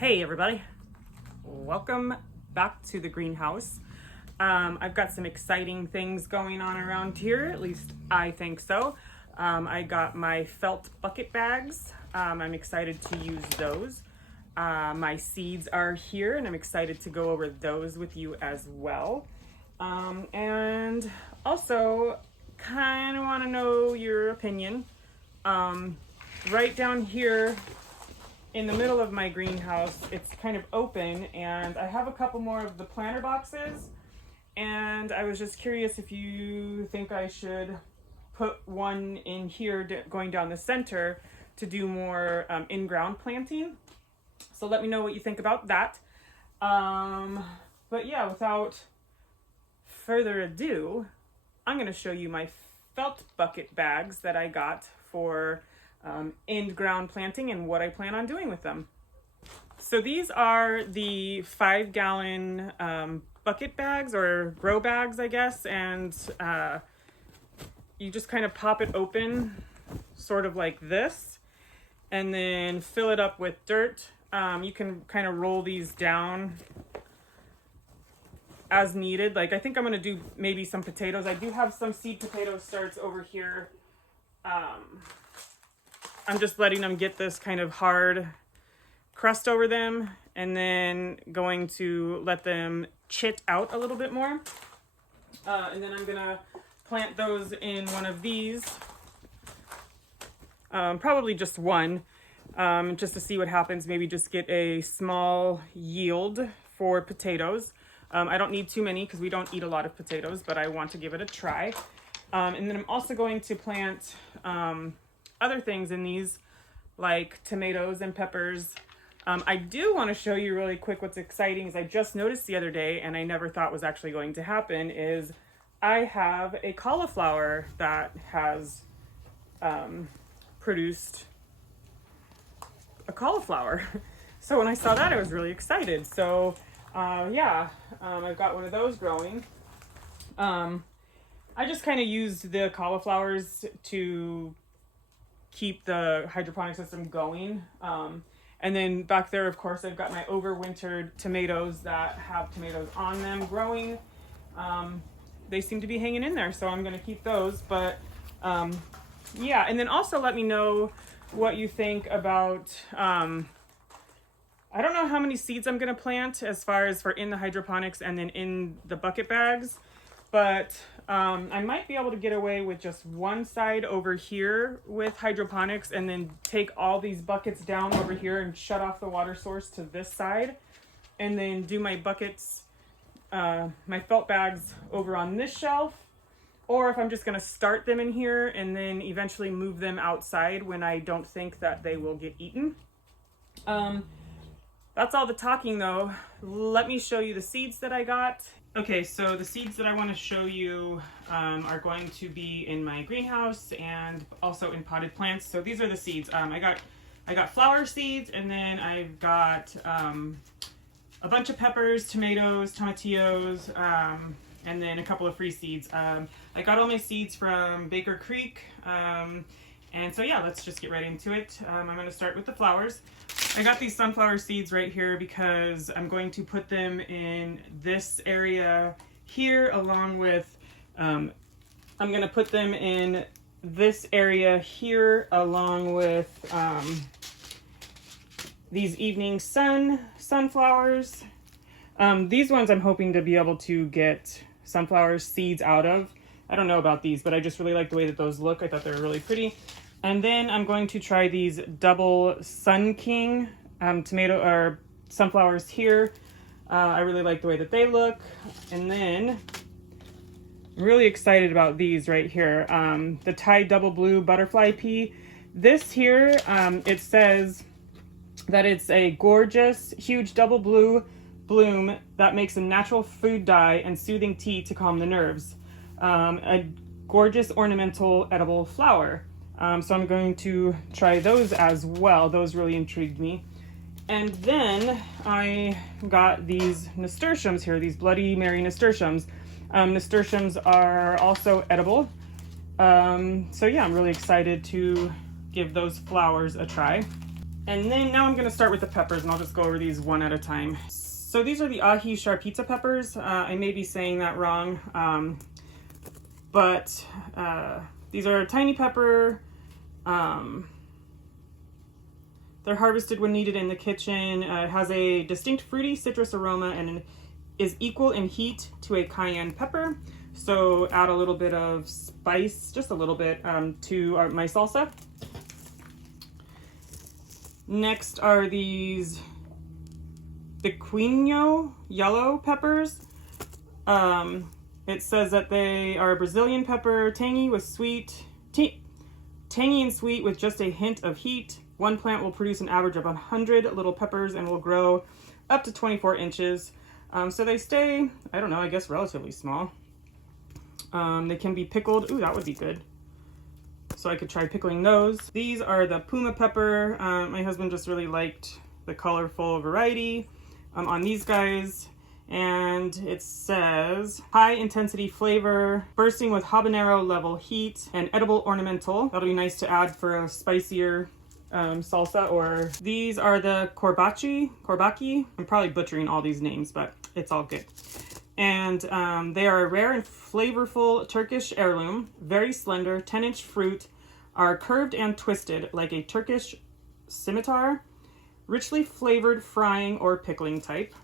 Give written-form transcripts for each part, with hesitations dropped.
Hey everybody, welcome back to the greenhouse. I've got some exciting things going on around here, at least I think so. I got my felt bucket bags. I'm excited to use those. My seeds are here and I'm excited to go over those with you as well. And also kind of want to know your opinion. Right down here in the middle of my greenhouse, it's kind of open and I have a couple more of the planter boxes, and I was just curious if you think I should put one in here going down the center to do more in-ground planting. So let me know what you think about that. But yeah, without further ado, I'm going to show you my felt bucket bags that I got for in-ground planting and what I plan on doing with them. So these are the 5-gallon bucket bags, or grow bags, I guess, and you just kind of pop it open sort of like this and then fill it up with dirt. You can kind of roll these down as needed. Like I think I'm going to do maybe some potatoes. I do have some seed potato starts over here. I'm just letting them get this kind of hard crust over them, and then going to let them chit out a little bit more. And then I'm gonna plant those in one of these, probably just one, just to see what happens. Maybe just get a small yield for potatoes. I don't need too many because we don't eat a lot of potatoes, but I want to give it a try. And then I'm also going to plant other things in these, like tomatoes and peppers. I do want to show you really quick what's exciting is I just noticed the other day, and I never thought was actually going to happen, is I have a cauliflower that has produced a cauliflower. So when I saw that, I was really excited. So I've got one of those growing. I just kind of used the cauliflowers to keep the hydroponic system going. And then back there, of course, I've got my overwintered tomatoes that have tomatoes on them growing. They seem to be hanging in there, so I'm going to keep those. But yeah, and then also let me know what you think about, I don't know how many seeds I'm going to plant as far as for in the hydroponics and then in the bucket bags. But I might be able to get away with just one side over here with hydroponics, and then take all these buckets down over here and shut off the water source to this side, and then do my buckets, my felt bags over on this shelf. Or if I'm just going to start them in here and then eventually move them outside when I don't think that they will get eaten. That's all the talking though. Let me show you the seeds that I got. Okay, so the seeds that I want to show you are going to be in my greenhouse and also in potted plants. So these are the seeds. I got flower seeds, and then I've got a bunch of peppers, tomatoes, tomatillos, and then a couple of free seeds. I got all my seeds from Baker Creek. And so yeah, let's just get right into it. I'm going to start with the flowers. I got these sunflower seeds right here because I'm going to put them in this area here, along with, I'm going to put them in this area here along with these evening sunflowers. These ones I'm hoping to be able to get sunflower seeds out of. I don't know about these, but I just really like the way that those look. I thought they were really pretty. And then I'm going to try these double Sun King tomato or sunflowers here. I really like the way that they look. And then I'm really excited about these right here. The Thai double blue butterfly pea. This here, it says that it's a gorgeous, huge double blue bloom that makes a natural food dye and soothing tea to calm the nerves. A gorgeous ornamental edible flower. So I'm going to try those as well. Those really intrigued me. And then I got these nasturtiums here, these Bloody Mary nasturtiums. Nasturtiums are also edible. So yeah, I'm really excited to give those flowers a try. And then now I'm gonna start with the peppers, and I'll just go over these one at a time. So these are the ahi sharpizza peppers. I may be saying that wrong, but these are a tiny pepper. They're harvested when needed in the kitchen. It has a distinct fruity citrus aroma and is equal in heat to a cayenne pepper. So add a little bit of spice, just a little bit, to my salsa. Next are the Quinoa yellow peppers. It says that they are a Brazilian pepper, tangy and sweet with just a hint of heat. One plant will produce an average of 100 little peppers and will grow up to 24 inches. So they stay, I don't know, I guess relatively small. They can be pickled. Ooh, that would be good. So I could try pickling those. These are the Puma Pepper. My husband just really liked the colorful variety on these guys. And it says high intensity flavor, bursting with habanero level heat and edible ornamental. That'll be nice to add for a spicier salsa. Or these are the corbacci. I'm probably butchering all these names, but it's all good. And they are a rare and flavorful Turkish heirloom, very slender, 10-inch fruit, are curved and twisted like a Turkish scimitar, richly flavored frying or pickling type.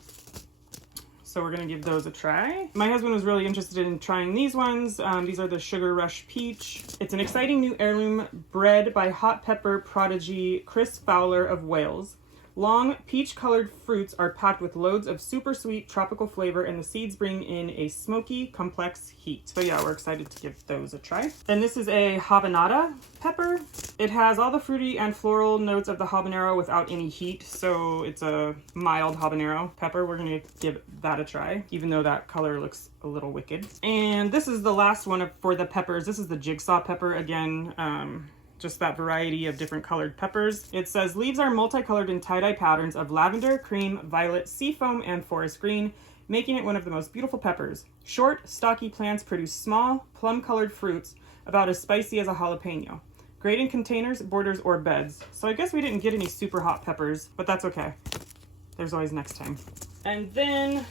So we're gonna give those a try. My husband was really interested in trying these ones. These are the Sugar Rush Peach. It's an exciting new heirloom bred by hot pepper prodigy Chris Fowler of Wales. Long peach-colored fruits are packed with loads of super sweet tropical flavor, and the seeds bring in a smoky, complex heat. So yeah, we're excited to give those a try. And this is a habanada pepper. It has all the fruity and floral notes of the habanero without any heat, so it's a mild habanero pepper. We're gonna give that a try, even though that color looks a little wicked. And this is the last one for the peppers. This is the Jigsaw Pepper again. Just that variety of different colored peppers. It says leaves are multicolored in tie-dye patterns of lavender, cream, violet, seafoam, and forest green, making it one of the most beautiful peppers. Short, stocky plants produce small, plum-colored fruits about as spicy as a jalapeno. Great in containers, borders, or beds. So I guess we didn't get any super hot peppers, but that's okay. There's always next time. And then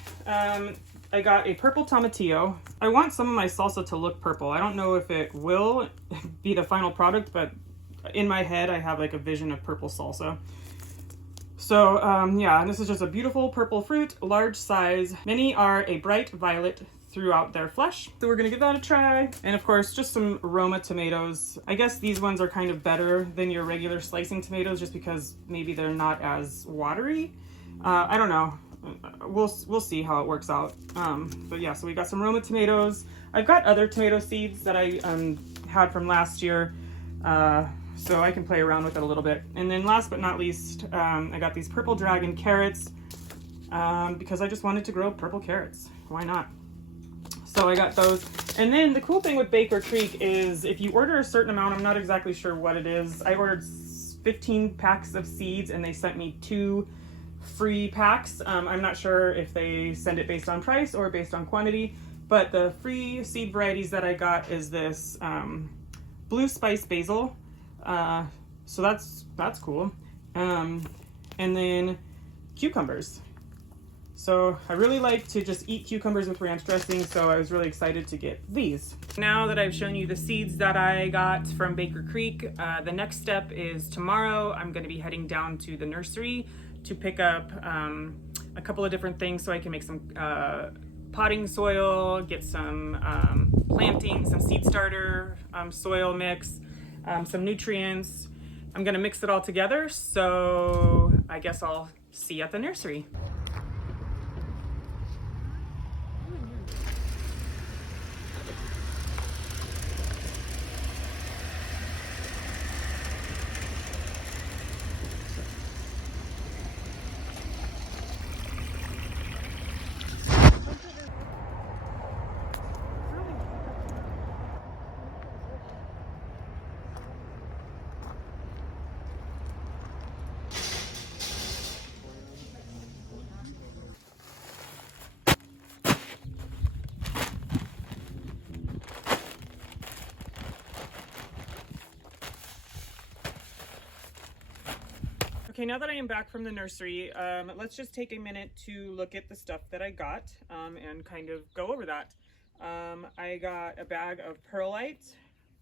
I got a purple tomatillo. I want some of my salsa to look purple. I don't know if it will be the final product, but in my head I have like a vision of purple salsa. So yeah, and this is just a beautiful purple fruit, large size. Many are a bright violet throughout their flesh. So we're gonna give that a try. And of course, just some Aroma tomatoes. I guess these ones are kind of better than your regular slicing tomatoes just because maybe they're not as watery. I don't know. We'll see how it works out. But yeah, so we got some Aroma tomatoes. I've got other tomato seeds that I had from last year, so I can play around with it a little bit. And then last but not least, I got these purple dragon carrots because I just wanted to grow purple carrots. Why not? So I got those. And then the cool thing with Baker Creek is if you order a certain amount, I'm not exactly sure what it is. I ordered 15 packs of seeds and they sent me 2 free packs. I'm not sure if they send it based on price or based on quantity, but the free seed varieties that I got is this blue spice basil. So that's cool. And then cucumbers. So I really like to just eat cucumbers with ranch dressing, so I was really excited to get these. Now that I've shown you the seeds that I got from Baker Creek, the next step is tomorrow I'm going to be heading down to the nursery to pick up a couple of different things so I can make some potting soil, get some planting, some seed starter soil mix, some nutrients. I'm gonna mix it all together, so I guess I'll see you at the nursery. Okay, now that I am back from the nursery, let's just take a minute to look at the stuff that I got and kind of go over that. I got a bag of perlite,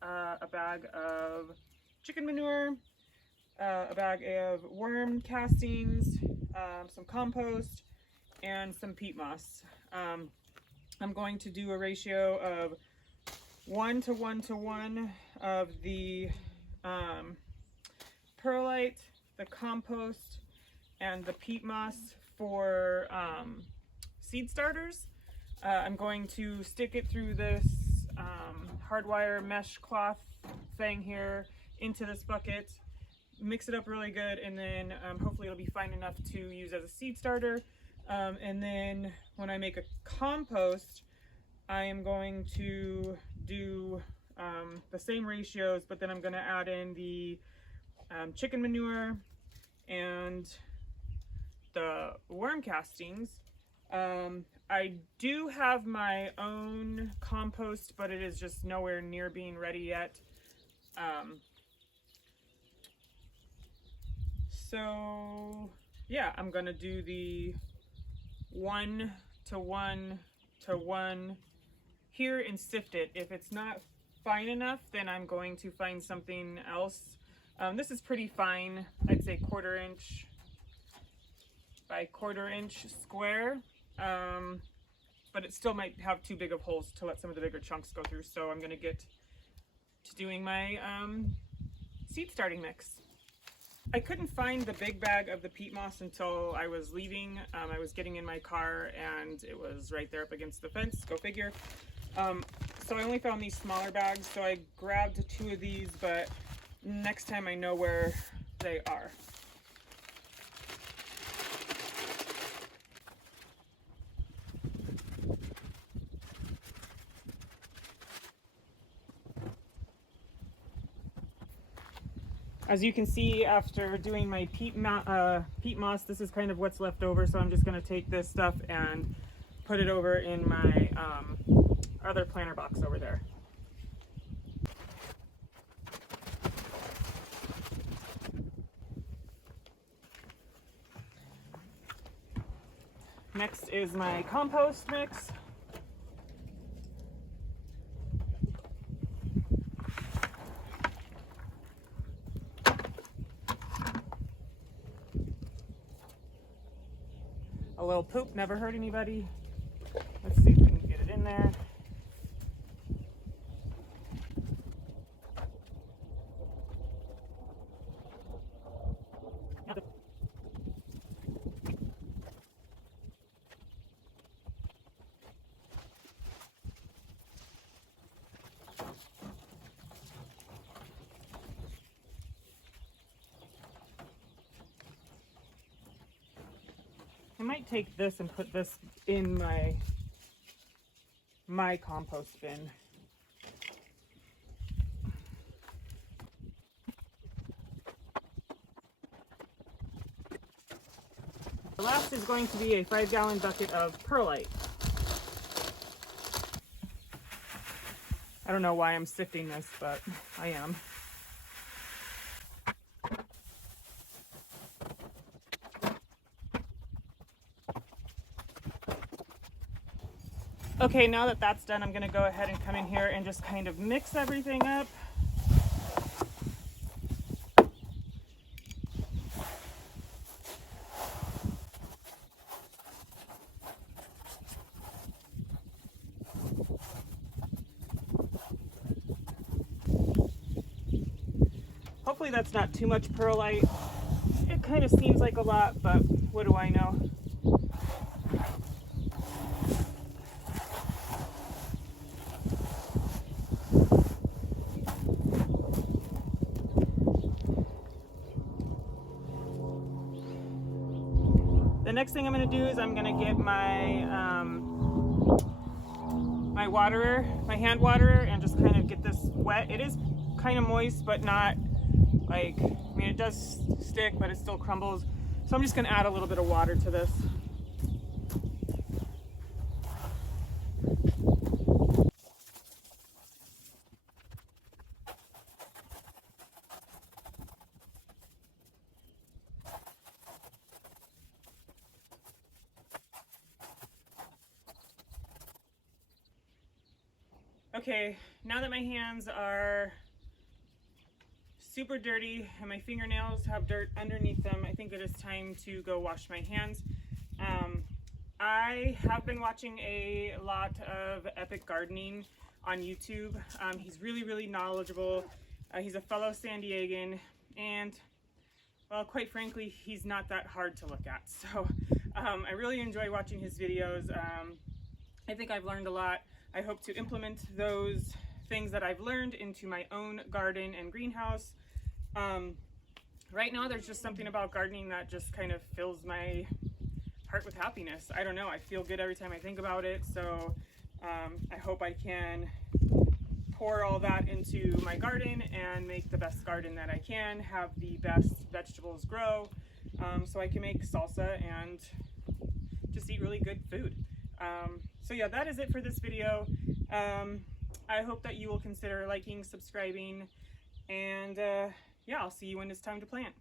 a bag of chicken manure, a bag of worm castings, some compost, and some peat moss. I'm going to do a ratio of 1 to 1 to 1 of the perlite, the compost, and the peat moss for seed starters. I'm going to stick it through this hardwire mesh cloth thing here into this bucket, mix it up really good, and then hopefully it'll be fine enough to use as a seed starter. And then when I make a compost, I am going to do the same ratios, but then I'm going to add in the chicken manure and the worm castings. I do have my own compost, but it is just nowhere near being ready yet. So yeah, I'm gonna do the 1 to 1 to 1 here and sift it. If it's not fine enough, then I'm going to find something else. This is pretty fine. I'd say 1/4 inch by 1/4 inch square, but it still might have too big of holes to let some of the bigger chunks go through. So I'm gonna get to doing my seed starting mix. I couldn't find the big bag of the peat moss until I was leaving. I was getting in my car and it was right there up against the fence, go figure. So I only found these smaller bags, so I grabbed 2 of these, but next time I know where they are. As you can see, after doing my peat moss, this is kind of what's left over, so I'm just going to take this stuff and put it over in my other planter box over there. Next is my compost mix. A little poop never hurt anybody. Let's see if we can get it in there. I might take this and put this in my compost bin. The last is going to be a 5-gallon bucket of perlite. I don't know why I'm sifting this, but I am. Okay, now that that's done, I'm going to go ahead and come in here and just kind of mix everything up. Hopefully that's not too much perlite. It kind of seems like a lot, but what do I know? The next thing I'm going to do is I'm going to get my my waterer, my hand waterer, and just kind of get this wet. It is kind of moist, but not like, I mean, it does stick, but it still crumbles. So I'm just going to add a little bit of water to this. Okay, now that my hands are super dirty and my fingernails have dirt underneath them, I think it is time to go wash my hands. I have been watching a lot of Epic Gardening on YouTube. He's really knowledgeable. He's a fellow San Diegan, and well, quite frankly, he's not that hard to look at. So I really enjoy watching his videos. I think I've learned a lot. I hope to implement those things that I've learned into my own garden and greenhouse. Right now, there's just something about gardening that just kind of fills my heart with happiness. I don't know, I feel good every time I think about it. So I hope I can pour all that into my garden and make the best garden that I can, have the best vegetables grow, so I can make salsa and just eat really good food. So yeah, that is it for this video. I hope that you will consider liking, subscribing, and yeah, I'll see you when it's time to plant.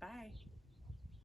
Bye.